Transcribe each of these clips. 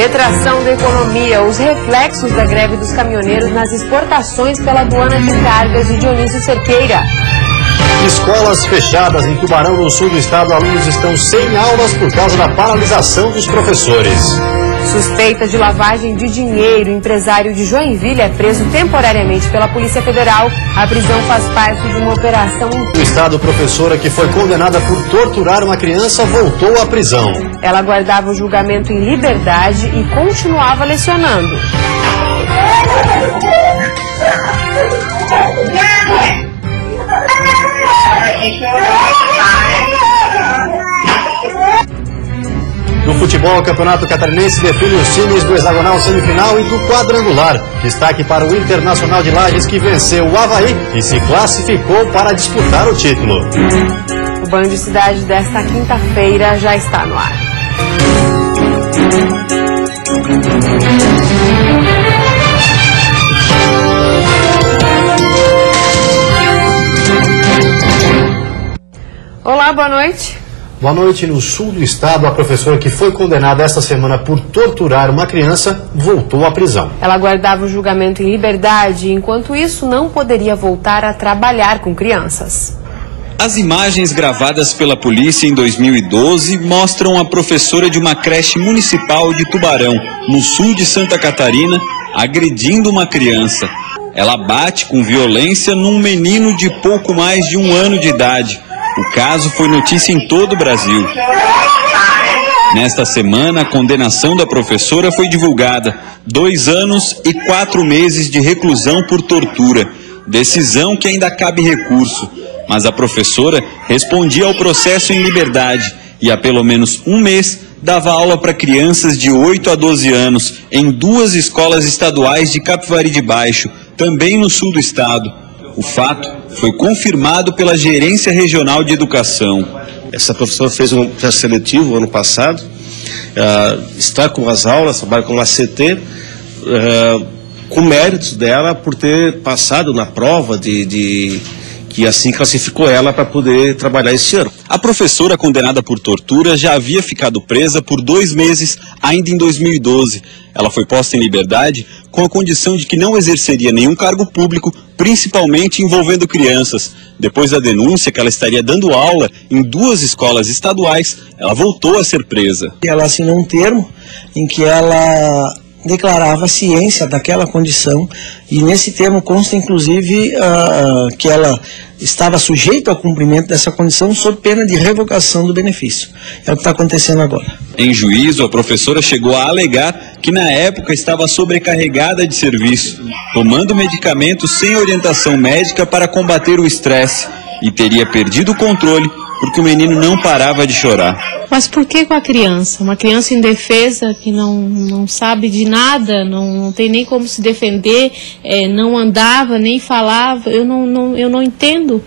Retração da economia, os reflexos da greve dos caminhoneiros nas exportações pela aduana de cargas de Dionísio Cerqueira. Escolas fechadas em Tubarão, no sul do estado. Alunos estão sem aulas por causa da paralisação dos professores. Suspeita de lavagem de dinheiro, empresário de Joinville é preso temporariamente pela Polícia Federal. A prisão faz parte de uma operação... No estado, professora que foi condenada por torturar uma criança voltou à prisão. Ela aguardava o julgamento em liberdade e continuava lecionando. No futebol, o Campeonato Catarinense define os times do hexagonal semifinal e do quadrangular. Destaque para o Internacional de Lages, que venceu o Avaí e se classificou para disputar o título. O Band de Cidade desta quinta-feira já está no ar. Olá, boa noite. Boa noite. No sul do estado, a professora que foi condenada esta semana por torturar uma criança voltou à prisão. Ela aguardava o julgamento em liberdade e, enquanto isso, não poderia voltar a trabalhar com crianças. As imagens gravadas pela polícia em 2012 mostram a professora de uma creche municipal de Tubarão, no sul de Santa Catarina, agredindo uma criança. Ela bate com violência num menino de pouco mais de 1 ano de idade. O caso foi notícia em todo o Brasil. Nesta semana, a condenação da professora foi divulgada. 2 anos e 4 meses de reclusão por tortura. Decisão que ainda cabe recurso. Mas a professora respondia ao processo em liberdade e há pelo menos 1 mês dava aula para crianças de 8 a 12 anos em 2 escolas estaduais de Capivari de Baixo, também no sul do estado. O fato foi confirmado pela Gerência Regional de Educação. Essa professora fez um processo seletivo ano passado, está com as aulas, trabalha com a CT, com méritos dela por ter passado na prova que assim classificou ela para poder trabalhar esse ano. A professora condenada por tortura já havia ficado presa por 2 meses, ainda em 2012. Ela foi posta em liberdade com a condição de que não exerceria nenhum cargo público, principalmente envolvendo crianças. Depois da denúncia que ela estaria dando aula em 2 escolas estaduais, ela voltou a ser presa. Ela assinou um termo em que ela declarava a ciência daquela condição e nesse termo consta inclusive que ela estava sujeita ao cumprimento dessa condição sob pena de revogação do benefício. É o que está acontecendo agora. Em juízo, a professora chegou a alegar que na época estava sobrecarregada de serviço, tomando medicamentos sem orientação médica para combater o estresse e teria perdido o controle porque o menino não parava de chorar. Mas por que com a criança? Uma criança indefesa que não sabe de nada, não tem nem como se defender, não andava, nem falava. Eu não entendo.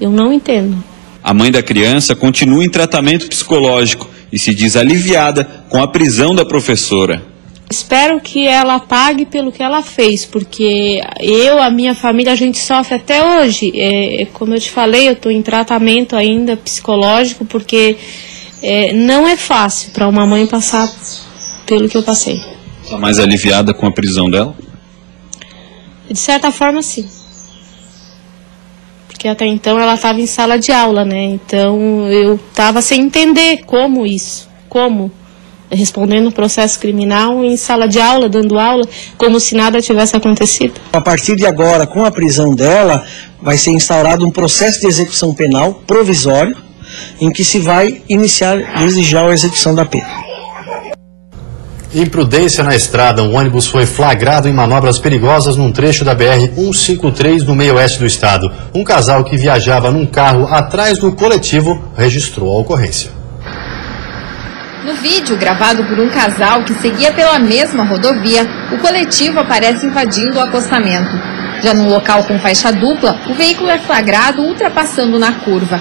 Eu não entendo. A mãe da criança continua em tratamento psicológico e se diz aliviada com a prisão da professora. Espero que ela pague pelo que ela fez, porque a minha família, a gente sofre até hoje. Como eu te falei, eu estou em tratamento ainda psicológico, porque não é fácil para uma mãe passar pelo que eu passei. Está mais aliviada com a prisão dela? De certa forma, sim. Porque até então ela estava em sala de aula, né? Então eu estava sem entender como isso, respondendo o processo criminal em sala de aula, dando aula, como se nada tivesse acontecido. A partir de agora, com a prisão dela, vai ser instaurado um processo de execução penal provisório, em que se vai iniciar desde já a execução da pena. Imprudência na estrada. Um ônibus foi flagrado em manobras perigosas num trecho da BR-153 no meio-oeste do estado. Um casal que viajava num carro atrás do coletivo registrou a ocorrência. No vídeo, gravado por um casal que seguia pela mesma rodovia, o coletivo aparece invadindo o acostamento. Já num local com faixa dupla, o veículo é flagrado ultrapassando na curva.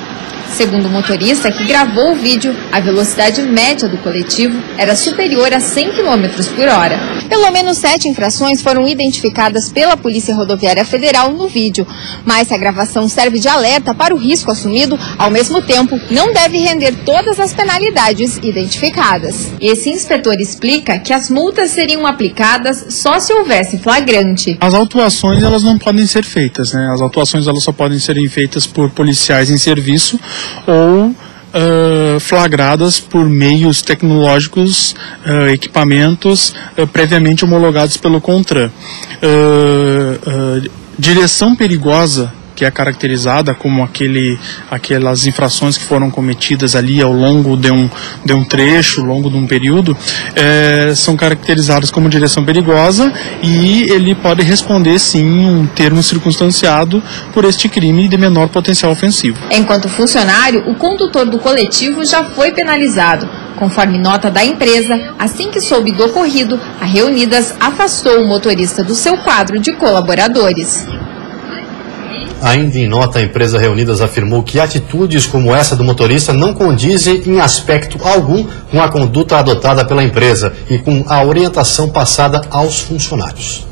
Segundo o motorista que gravou o vídeo, a velocidade média do coletivo era superior a 100 km por hora. Pelo menos 7 infrações foram identificadas pela Polícia Rodoviária Federal no vídeo. Mas a gravação serve de alerta para o risco assumido, ao mesmo tempo, não deve render todas as penalidades identificadas. Esse inspetor explica que as multas seriam aplicadas só se houvesse flagrante. As autuações, elas não podem ser feitas, né? As autuações, elas só podem ser feitas por policiais em serviço ou flagradas por meios tecnológicos, equipamentos previamente homologados pelo CONTRAN. Direção perigosa, que é caracterizada como aquelas infrações que foram cometidas ali ao longo de um trecho, ao longo de um período, são caracterizadas como direção perigosa, e ele pode responder sim um termo circunstanciado por este crime de menor potencial ofensivo. Enquanto funcionário, o condutor do coletivo já foi penalizado. Conforme nota da empresa, assim que soube do ocorrido, a Reunidas afastou o motorista do seu quadro de colaboradores. Ainda em nota, a empresa Reunidas afirmou que atitudes como essa do motorista não condizem em aspecto algum com a conduta adotada pela empresa e com a orientação passada aos funcionários.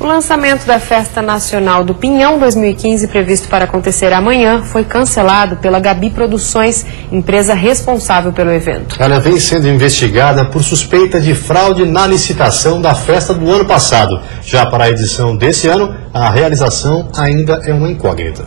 O lançamento da Festa Nacional do Pinhão 2015, previsto para acontecer amanhã, foi cancelado pela Gabi Produções, empresa responsável pelo evento. Ela vem sendo investigada por suspeita de fraude na licitação da festa do ano passado. Já para a edição desse ano, a realização ainda é uma incógnita.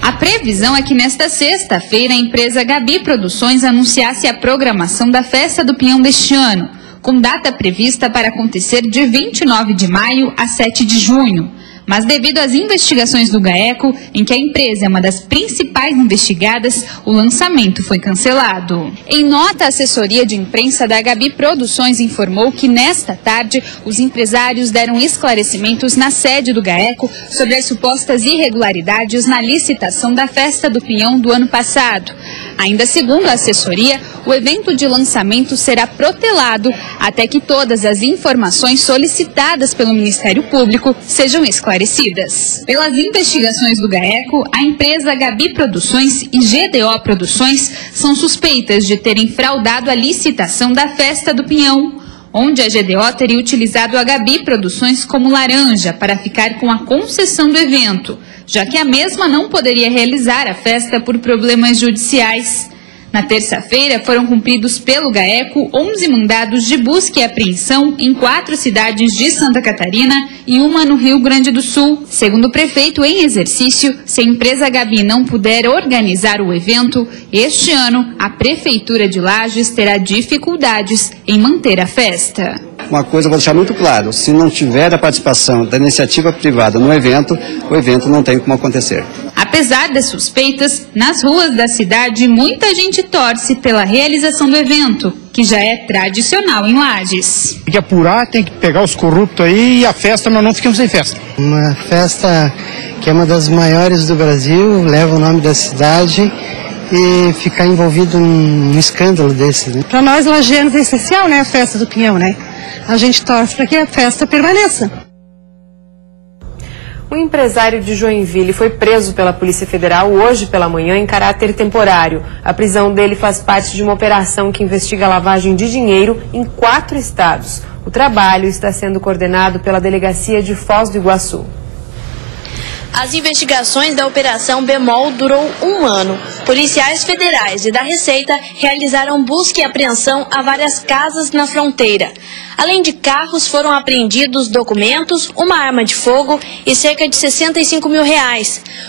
A previsão é que nesta sexta-feira a empresa Gabi Produções anunciasse a programação da Festa do Pinhão deste ano, com data prevista para acontecer de 29 de maio a 7 de junho. Mas devido às investigações do GAECO, em que a empresa é uma das principais investigadas, o lançamento foi cancelado. Em nota, a assessoria de imprensa da Gabi Produções informou que nesta tarde os empresários deram esclarecimentos na sede do GAECO sobre as supostas irregularidades na licitação da Festa do Pinhão do ano passado. Ainda segundo a assessoria, o evento de lançamento será protelado até que todas as informações solicitadas pelo Ministério Público sejam esclarecidas. Pelas investigações do GAECO, a empresa Gabi Produções e GDO Produções são suspeitas de terem fraudado a licitação da Festa do Pinhão, onde a GDO teria utilizado a Gabi Produções como laranja para ficar com a concessão do evento, já que a mesma não poderia realizar a festa por problemas judiciais. Na terça-feira, foram cumpridos pelo GAECO 11 mandados de busca e apreensão em 4 cidades de Santa Catarina e uma no Rio Grande do Sul. Segundo o prefeito em exercício, se a empresa Gabi não puder organizar o evento, este ano a Prefeitura de Lages terá dificuldades em manter a festa. Uma coisa eu vou deixar muito claro: se não tiver a participação da iniciativa privada no evento, o evento não tem como acontecer. Apesar das suspeitas, nas ruas da cidade muita gente torce pela realização do evento, que já é tradicional em Lages. Tem que apurar, tem que pegar os corruptos aí, e a festa, nós não ficamos sem festa. Uma festa que é uma das maiores do Brasil, leva o nome da cidade, e ficar envolvido num escândalo desse, né? Para nós lagianos é essencial, né, a festa do Pinhão, né? A gente torce para que a festa permaneça. O empresário de Joinville foi preso pela Polícia Federal hoje pela manhã em caráter temporário. A prisão dele faz parte de uma operação que investiga a lavagem de dinheiro em 4 estados. O trabalho está sendo coordenado pela Delegacia de Foz do Iguaçu. As investigações da Operação Bemol durou 1 ano. Policiais federais e da Receita realizaram busca e apreensão a várias casas na fronteira. Além de carros, foram apreendidos documentos, uma arma de fogo e cerca de R$65 mil.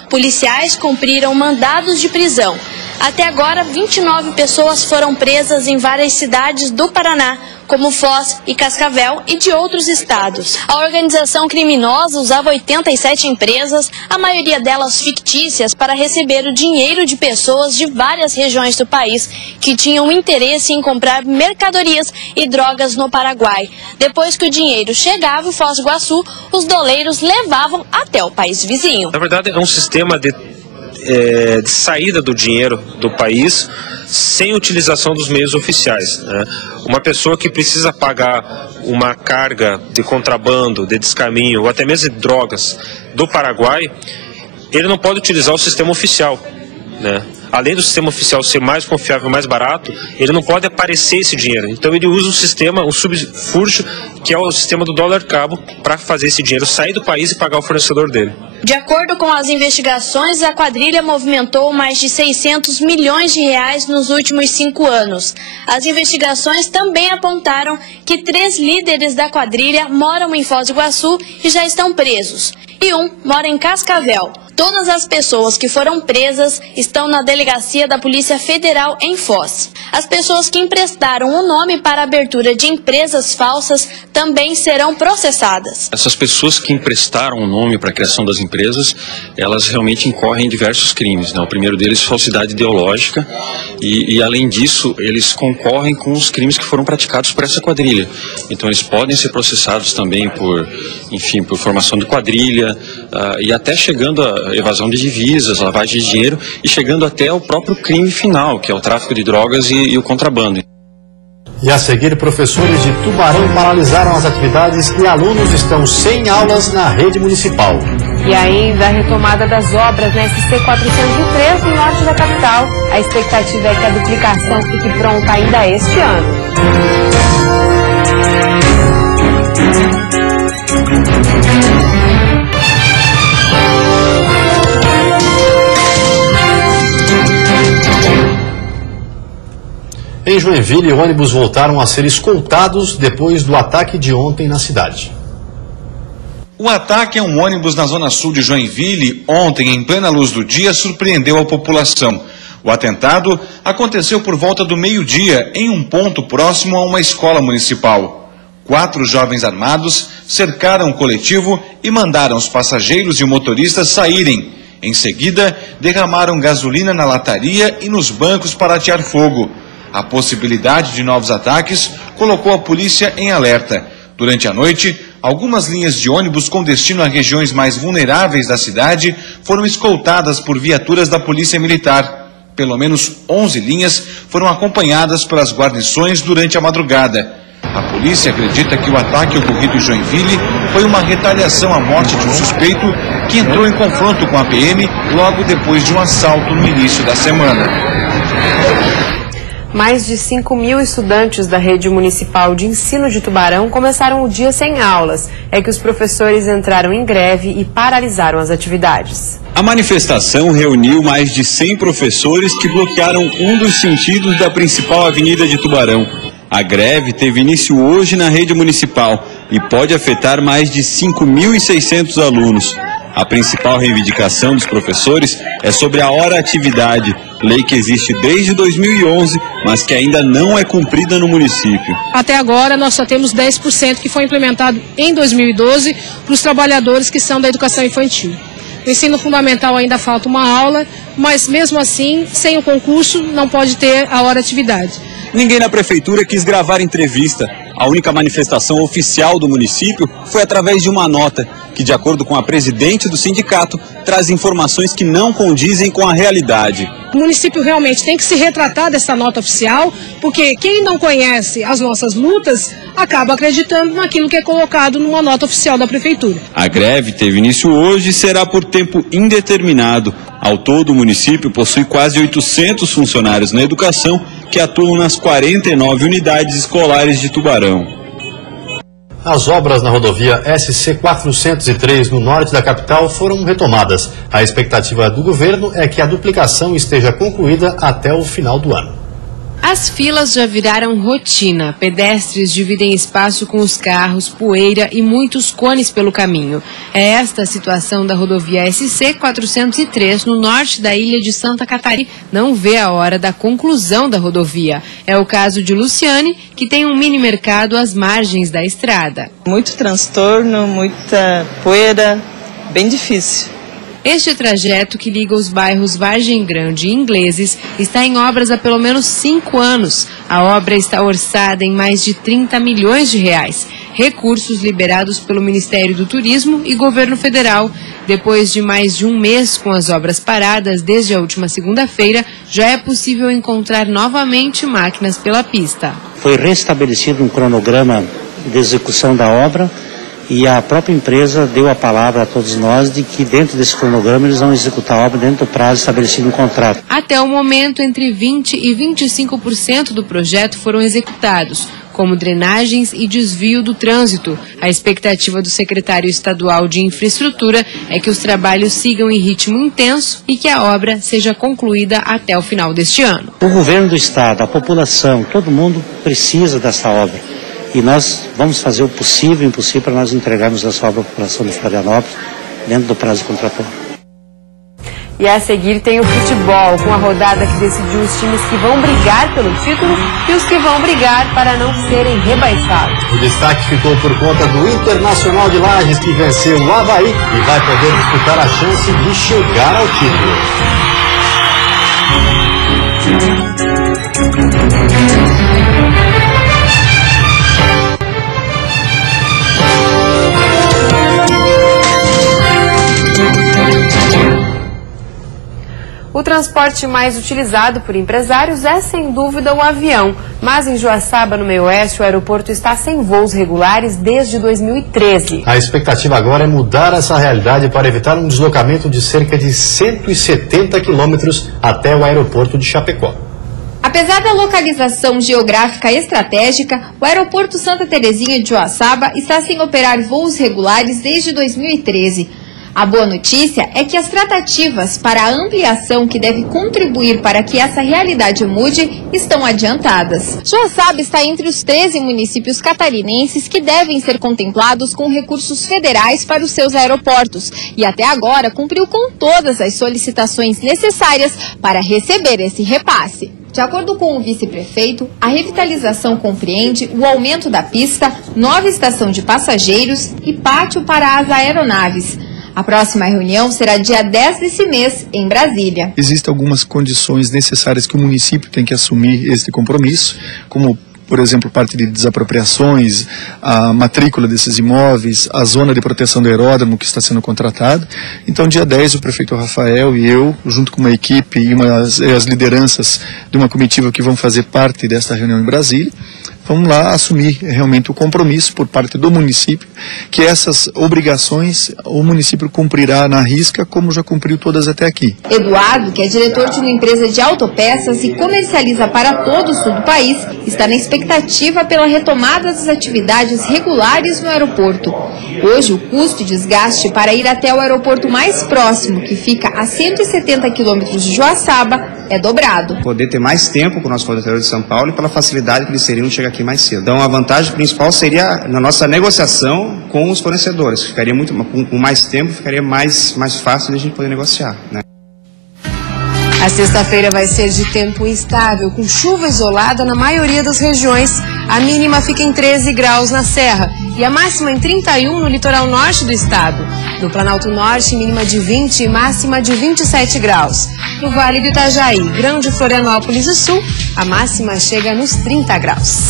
Policiais cumpriram mandados de prisão. Até agora, 29 pessoas foram presas em várias cidades do Paraná, como Foz e Cascavel, e de outros estados. A organização criminosa usava 87 empresas, a maioria delas fictícias, para receber o dinheiro de pessoas de várias regiões do país que tinham interesse em comprar mercadorias e drogas no Paraguai. Depois que o dinheiro chegava em Foz do Iguaçu, os doleiros levavam até o país vizinho. Na verdade, é um sistema de saída do dinheiro do país sem utilização dos meios oficiais, né? Uma pessoa que precisa pagar uma carga de contrabando, de descaminho ou até mesmo de drogas do Paraguai, ele não pode utilizar o sistema oficial. né? Além do sistema oficial ser mais confiável, mais barato, ele não pode aparecer esse dinheiro. Então ele usa o sistema, o subfurcho, que é o sistema do dólar cabo, para fazer esse dinheiro sair do país e pagar o fornecedor dele. De acordo com as investigações, a quadrilha movimentou mais de 600 milhões de reais nos últimos 5 anos. As investigações também apontaram que 3 líderes da quadrilha moram em Foz do Iguaçu e já estão presos, e um mora em Cascavel. Todas as pessoas que foram presas estão na delegacia da Polícia Federal em Foz. As pessoas que emprestaram o nome para a abertura de empresas falsas também serão processadas. Essas pessoas que emprestaram o nome para a criação das empresas, elas realmente incorrem em diversos crimes, né? O primeiro deles, falsidade ideológica, e além disso, eles concorrem com os crimes que foram praticados por essa quadrilha. Então eles podem ser processados também por formação de quadrilha, e até chegando a evasão de divisas, lavagem de dinheiro e chegando até o próprio crime final, que é o tráfico de drogas e o contrabando. E a seguir, professores de Tubarão paralisaram as atividades e alunos estão sem aulas na rede municipal. E ainda a retomada das obras na SC 403 no norte da capital. A expectativa é que a duplicação fique pronta ainda este ano. Em Joinville, ônibus voltaram a ser escoltados depois do ataque de ontem na cidade. O ataque a um ônibus na zona sul de Joinville, ontem, em plena luz do dia, surpreendeu a população. O atentado aconteceu por volta do meio-dia, em um ponto próximo a uma escola municipal. 4 jovens armados cercaram o coletivo e mandaram os passageiros e o motorista saírem. Em seguida, derramaram gasolina na lataria e nos bancos para atear fogo. A possibilidade de novos ataques colocou a polícia em alerta. Durante a noite, algumas linhas de ônibus com destino a regiões mais vulneráveis da cidade foram escoltadas por viaturas da Polícia Militar. Pelo menos 11 linhas foram acompanhadas pelas guarnições durante a madrugada. A polícia acredita que o ataque ocorrido em Joinville foi uma retaliação à morte de um suspeito que entrou em confronto com a PM logo depois de um assalto no início da semana. Mais de 5.000 estudantes da rede municipal de ensino de Tubarão começaram o dia sem aulas. É que os professores entraram em greve e paralisaram as atividades. A manifestação reuniu mais de 100 professores que bloquearam um dos sentidos da principal avenida de Tubarão. A greve teve início hoje na rede municipal e pode afetar mais de 5.600 alunos. A principal reivindicação dos professores é sobre a hora-atividade, lei que existe desde 2011, mas que ainda não é cumprida no município. Até agora, nós só temos 10% que foi implementado em 2012 para os trabalhadores que são da educação infantil. No ensino fundamental ainda falta uma aula, mas mesmo assim, sem o concurso, não pode ter a hora-atividade. Ninguém na prefeitura quis gravar entrevista. A única manifestação oficial do município foi através de uma nota, que, de acordo com a presidente do sindicato, traz informações que não condizem com a realidade. O município realmente tem que se retratar dessa nota oficial, porque quem não conhece as nossas lutas acaba acreditando naquilo que é colocado numa nota oficial da prefeitura. A greve teve início hoje e será por tempo indeterminado. Ao todo, o município possui quase 800 funcionários na educação que atuam nas 49 unidades escolares de Tubarão. As obras na rodovia SC 403 no norte da capital foram retomadas. A expectativa do governo é que a duplicação esteja concluída até o final do ano. As filas já viraram rotina. Pedestres dividem espaço com os carros, poeira e muitos cones pelo caminho. É esta a situação da rodovia SC 403 no norte da ilha de Santa Catarina. Não vê a hora da conclusão da rodovia. É o caso de Luciane, que tem um mini mercado às margens da estrada. Muito transtorno, muita poeira, bem difícil. Este trajeto, que liga os bairros Vargem Grande e Ingleses, está em obras há pelo menos 5 anos. A obra está orçada em mais de 30 milhões de reais. Recursos liberados pelo Ministério do Turismo e Governo Federal. Depois de mais de um mês com as obras paradas desde a última segunda-feira, já é possível encontrar novamente máquinas pela pista. Foi restabelecido um cronograma de execução da obra e a própria empresa deu a palavra a todos nós de que dentro desse cronograma eles vão executar a obra dentro do prazo estabelecido no contrato. Até o momento, entre 20% e 25% do projeto foram executados, como drenagens e desvio do trânsito. A expectativa do secretário estadual de Infraestrutura é que os trabalhos sigam em ritmo intenso e que a obra seja concluída até o final deste ano. O governo do estado, a população, todo mundo precisa dessa obra. E nós vamos fazer o possível e o impossível para nós entregarmos essa obra à população de Florianópolis dentro do prazo contratual. E a seguir tem o futebol, com a rodada que decidiu os times que vão brigar pelo título e os que vão brigar para não serem rebaixados. O destaque ficou por conta do Internacional de Lages, que venceu o Avaí e vai poder disputar a chance de chegar ao título. O transporte mais utilizado por empresários é, sem dúvida, o avião. Mas em Joaçaba, no meio-oeste, o aeroporto está sem voos regulares desde 2013. A expectativa agora é mudar essa realidade para evitar um deslocamento de cerca de 170 quilômetros até o aeroporto de Chapecó. Apesar da localização geográfica estratégica, o aeroporto Santa Terezinha de Joaçaba está sem operar voos regulares desde 2013. A boa notícia é que as tratativas para a ampliação que deve contribuir para que essa realidade mude estão adiantadas. Joaçaba está entre os 13 municípios catarinenses que devem ser contemplados com recursos federais para os seus aeroportos e até agora cumpriu com todas as solicitações necessárias para receber esse repasse. De acordo com o vice-prefeito, a revitalização compreende o aumento da pista, nova estação de passageiros e pátio para as aeronaves. A próxima reunião será dia 10 desse mês, em Brasília. Existem algumas condições necessárias que o município tem que assumir este compromisso, como, por exemplo, parte de desapropriações, a matrícula desses imóveis, a zona de proteção do aeródromo que está sendo contratada. Então, dia 10, o prefeito Rafael e eu, junto com uma equipe e as lideranças de uma comitiva que vão fazer parte desta reunião em Brasília, vamos lá assumir realmente o compromisso por parte do município, que essas obrigações o município cumprirá na risca, como já cumpriu todas até aqui. Eduardo, que é diretor de uma empresa de autopeças e comercializa para todo o sul do país, está na expectativa pela retomada das atividades regulares no aeroporto. Hoje, o custo e desgaste para ir até o aeroporto mais próximo, que fica a 170 quilômetros de Joaçaba, é dobrado. Poder ter mais tempo com o nosso fornecedor de São Paulo e pela facilidade que eles teriam de chegar aqui mais cedo. Então a vantagem principal seria na nossa negociação com os fornecedores. Ficaria com mais tempo, ficaria mais fácil de a gente poder negociar, né? A sexta-feira vai ser de tempo instável, com chuva isolada na maioria das regiões. A mínima fica em 13 graus na Serra e a máxima em 31 no litoral norte do estado. No Planalto Norte, mínima de 20 e máxima de 27 graus. No Vale do Itajaí, Grande Florianópolis e Sul, a máxima chega nos 30 graus.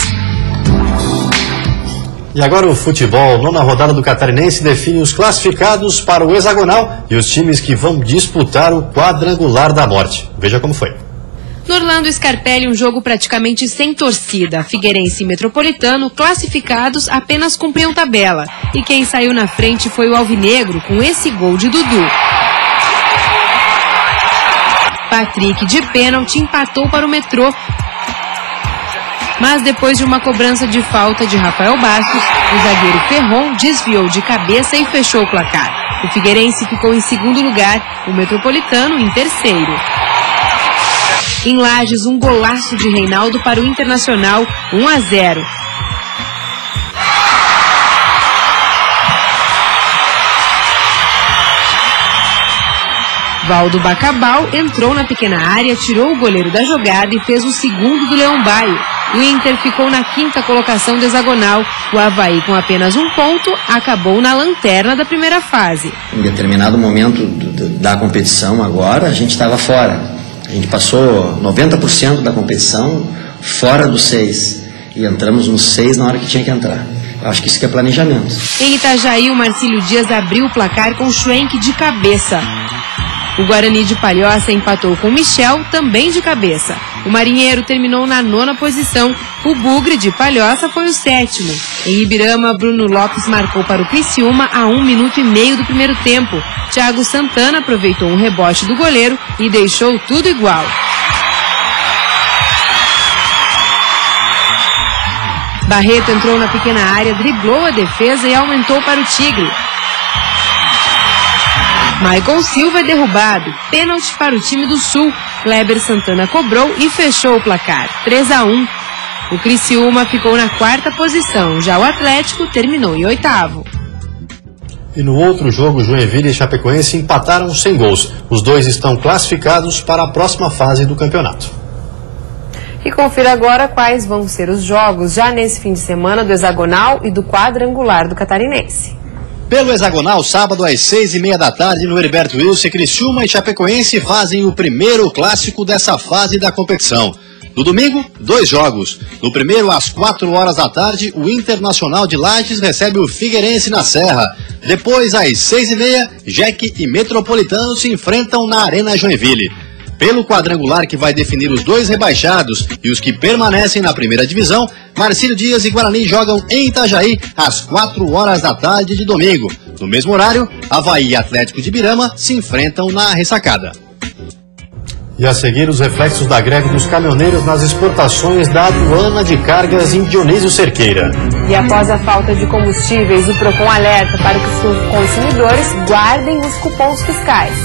E agora o futebol. Nona rodada do Catarinense define os classificados para o hexagonal e os times que vão disputar o quadrangular da morte. Veja como foi. No Orlando Scarpelli, um jogo praticamente sem torcida. Figueirense e Metropolitano, classificados, apenas cumpriam tabela. E quem saiu na frente foi o Alvinegro, com esse gol de Dudu. Patrick, de pênalti, empatou para o Metrô. Mas depois de uma cobrança de falta de Rafael Bastos, o zagueiro Ferron desviou de cabeça e fechou o placar. O Figueirense ficou em segundo lugar, o Metropolitano em terceiro. Em Lages, um golaço de Reinaldo para o Internacional, 1-0. Valdo Bacabal entrou na pequena área, tirou o goleiro da jogada e fez o segundo do Leão Baio. O Inter ficou na quinta colocação do hexagonal. O Avaí, com apenas um ponto, acabou na lanterna da primeira fase. Em determinado momento da competição agora, a gente estava fora. A gente passou 90% da competição fora dos 6. E entramos nos 6 na hora que tinha que entrar. Eu acho que isso que é planejamento. Em Itajaí, o Marcílio Dias abriu o placar com o Schwenk de cabeça. O Guarani de Palhoça empatou com o Michel, também de cabeça. O Marinheiro terminou na 9ª posição. O Bugre de Palhoça foi o 7º. Em Ibirama, Bruno Lopes marcou para o Criciúma a 1 minuto e meio do primeiro tempo. Thiago Santana aproveitou um rebote do goleiro e deixou tudo igual. Barreto entrou na pequena área, driblou a defesa e aumentou para o Tigre. Maicon Silva é derrubado. Pênalti para o time do Sul. Kleber Santana cobrou e fechou o placar. 3-1. O Criciúma ficou na 4ª posição. Já o Atlético terminou em 8º. E no outro jogo, Joinville e Chapecoense empataram sem gols. Os dois estão classificados para a próxima fase do campeonato. E confira agora quais vão ser os jogos já nesse fim de semana do hexagonal e do quadrangular do Catarinense. Pelo hexagonal, sábado às 6h30 da tarde, no Heriberto Wilson, Criciúma e Chapecoense fazem o primeiro clássico dessa fase da competição. No domingo, 2 jogos. No primeiro, às 4 horas da tarde, o Internacional de Lages recebe o Figueirense na Serra. Depois, às 6h30, Jeque e Metropolitano se enfrentam na Arena Joinville. Pelo quadrangular que vai definir os 2 rebaixados e os que permanecem na primeira divisão, Marcílio Dias e Guarani jogam em Itajaí às 4 horas da tarde de domingo. No mesmo horário, Avaí e Atlético de Ibirama se enfrentam na ressacada. E a seguir, os reflexos da greve dos caminhoneiros nas exportações da aduana de cargas em Dionísio Cerqueira. E após a falta de combustíveis, o Procon alerta para que os consumidores guardem os cupons fiscais.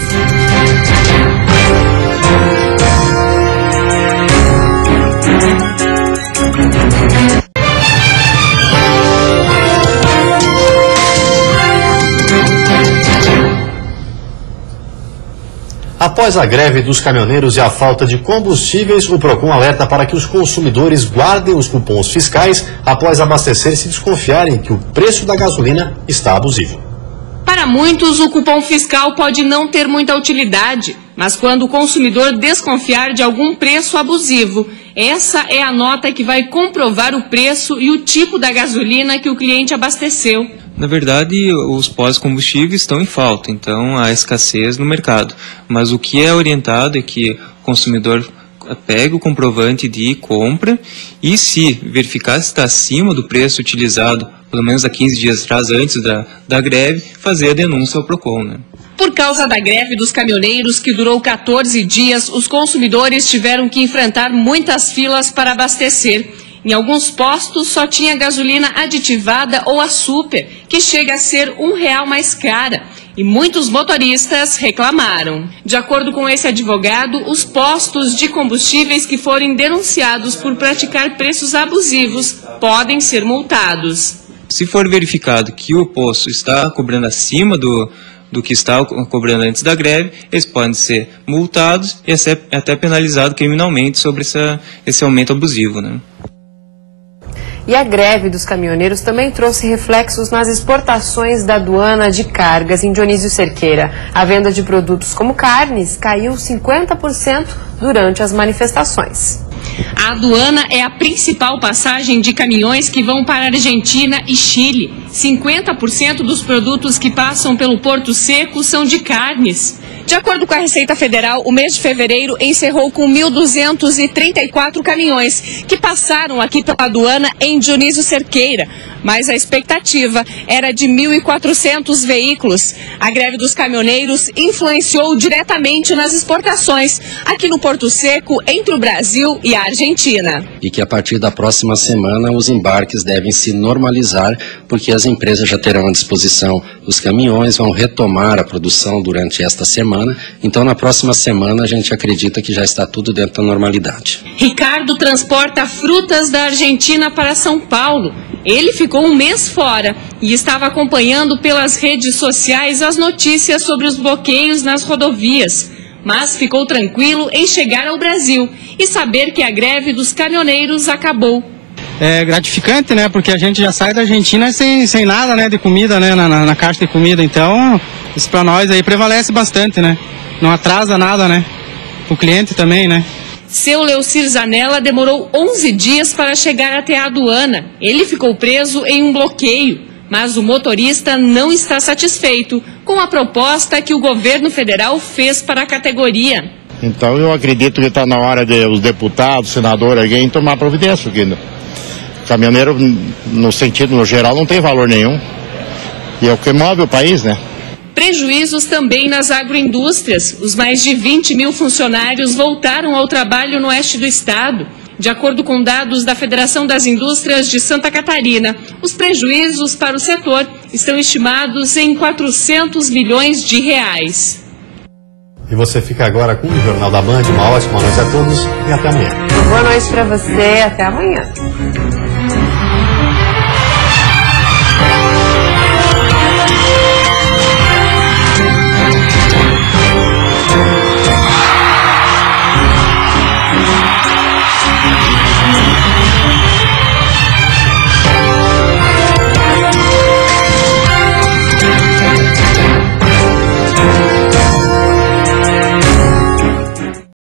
Após a greve dos caminhoneiros e a falta de combustíveis, o Procon alerta para que os consumidores guardem os cupons fiscais após abastecer-se e desconfiarem que o preço da gasolina está abusivo. Para muitos, o cupom fiscal pode não ter muita utilidade, mas quando o consumidor desconfiar de algum preço abusivo, essa é a nota que vai comprovar o preço e o tipo da gasolina que o cliente abasteceu. Na verdade, os pós-combustíveis estão em falta, então há escassez no mercado. Mas o que é orientado é que o consumidor pega o comprovante de compra e, se verificar se está acima do preço utilizado, pelo menos há 15 dias atrás, antes da greve, fazer a denúncia ao Procon, né? Por causa da greve dos caminhoneiros, que durou 14 dias, os consumidores tiveram que enfrentar muitas filas para abastecer. Em alguns postos só tinha gasolina aditivada ou a super, que chega a ser R$1 mais cara. E muitos motoristas reclamaram. De acordo com esse advogado, os postos de combustíveis que forem denunciados por praticar preços abusivos podem ser multados. Se for verificado que o posto está cobrando acima do que estava cobrando antes da greve, eles podem ser multados e até penalizados criminalmente sobre esse aumento abusivo, né? E a greve dos caminhoneiros também trouxe reflexos nas exportações da aduana de cargas em Dionísio Cerqueira. A venda de produtos como carnes caiu 50% durante as manifestações. A aduana é a principal passagem de caminhões que vão para a Argentina e Chile. 50% dos produtos que passam pelo Porto Seco são de carnes. De acordo com a Receita Federal, o mês de fevereiro encerrou com 1.234 caminhões que passaram aqui pela aduana em Dionísio Cerqueira, mas a expectativa era de 1.400 veículos. A greve dos caminhoneiros influenciou diretamente nas exportações aqui no Porto Seco, entre o Brasil e a Argentina. E que a partir da próxima semana os embarques devem se normalizar, porque as empresas já terão à disposição os caminhões, vão retomar a produção durante esta semana. Então, na próxima semana, a gente acredita que já está tudo dentro da normalidade. Ricardo transporta frutas da Argentina para São Paulo. Ele ficou um mês fora e estava acompanhando pelas redes sociais as notícias sobre os bloqueios nas rodovias. Mas ficou tranquilo em chegar ao Brasil e saber que a greve dos caminhoneiros acabou. É gratificante, né? Porque a gente já sai da Argentina sem nada, né, de comida, né, na caixa de comida. Então, isso para nós aí prevalece bastante, né? Não atrasa nada, né? O cliente também, né? Seu Leucir Zanella demorou 11 dias para chegar até a aduana. Ele ficou preso em um bloqueio, mas o motorista não está satisfeito com a proposta que o governo federal fez para a categoria. Então eu acredito que está na hora de os deputados, senadores, alguém tomar providência, porque caminhoneiro, no sentido no geral, não tem valor nenhum. E é o que move o país, né? Prejuízos também nas agroindústrias. Os mais de 20 mil funcionários voltaram ao trabalho no oeste do estado. De acordo com dados da Federação das Indústrias de Santa Catarina, os prejuízos para o setor estão estimados em 400 milhões de reais. E você fica agora com o Jornal da Band. Uma ótima noite a todos e até amanhã. Boa noite para você, até amanhã.